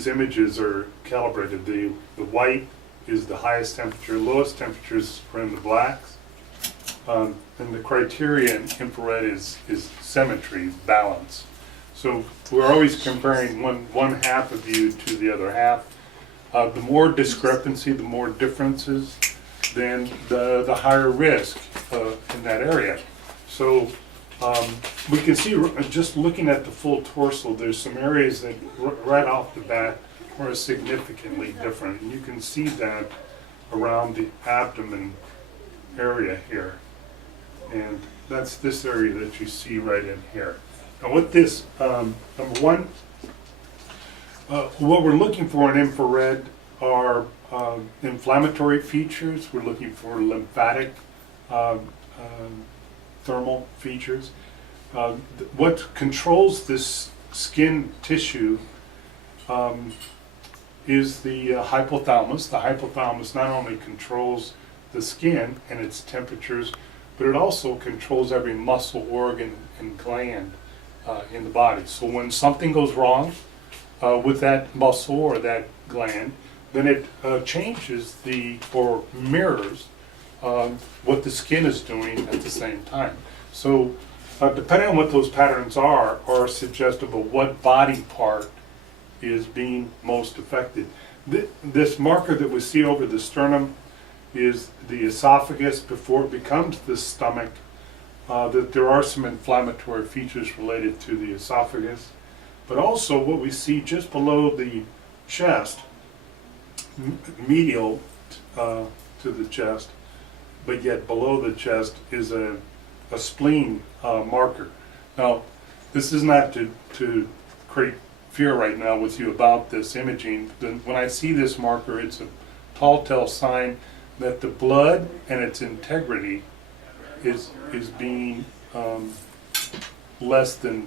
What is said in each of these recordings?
these images are calibrated. The white is the highest temperature, lowest temperatures are in the blacks. And the criteria in infrared is symmetry, balance. So we're always comparing one half of you to the other half. The more discrepancy, the more differences, then the higher risk in that area. So we can see, just looking at the full torso, there's some areas that right off the bat are significantly different. And you can see that around the abdomen area here. And that's this area that you see right in here. Now with this, number one, what we're looking for in infrared are inflammatory features. We're looking for lymphatic thermal features. What controls this skin tissue is the hypothalamus. The hypothalamus not only controls the skin and its temperatures, but it also controls every muscle, organ, and gland in the body. So when something goes wrong with that muscle or that gland, then it changes or mirrors what the skin is doing at the same time. So depending on what those patterns are suggestive of what body part is being most affected. This marker that we see over the sternum is the esophagus before it becomes the stomach. That there are some inflammatory features related to the esophagus, but also what we see just below the chest, medial to the chest, but yet below the chest is a spleen marker. Now, this is not to create fear right now with you about this imaging. When I see this marker, it's a tall tale sign that the blood and its integrity is being less than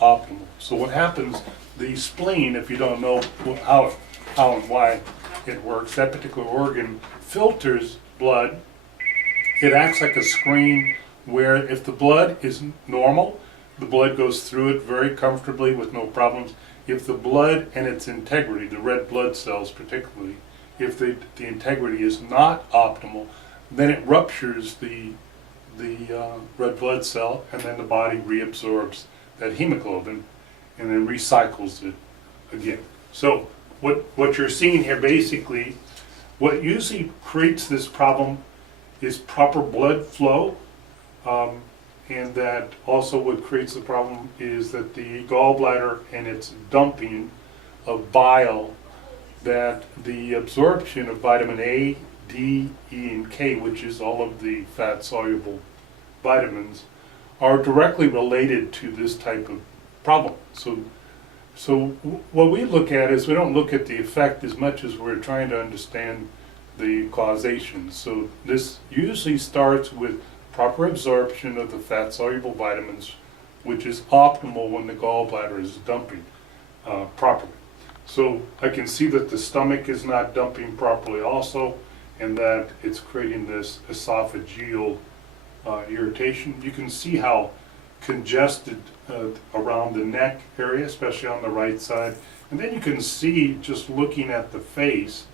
optimal. So what happens, the spleen, if you don't know how and why it works, that particular organ filters blood. It acts like a screen where if the blood is normal, the blood goes through it very comfortably with no problems. If the blood and its integrity, the red blood cells particularly, if the integrity is not optimal, then it ruptures the red blood cell, and then the body reabsorbs that hemoglobin and then recycles it again. So what you're seeing here basically, what usually creates this problem is proper blood flow, and that also what creates the problem is that the gallbladder and its dumping of bile, that the absorption of vitamin A, D, E, and K, which is all of the fat-soluble vitamins, are directly related to this type of problem. So what we look at is we don't look at the effect as much as we're trying to understand the causation. So this usually starts with proper absorption of the fat-soluble vitamins, which is optimal when the gallbladder is dumping properly. So I can see that the stomach is not dumping properly also, and that it's creating this esophageal irritation. You can see how congested around the neck area, especially on the right side. And then you can see, just looking at the face,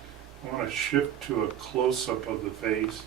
I want to shift to a close-up of the face.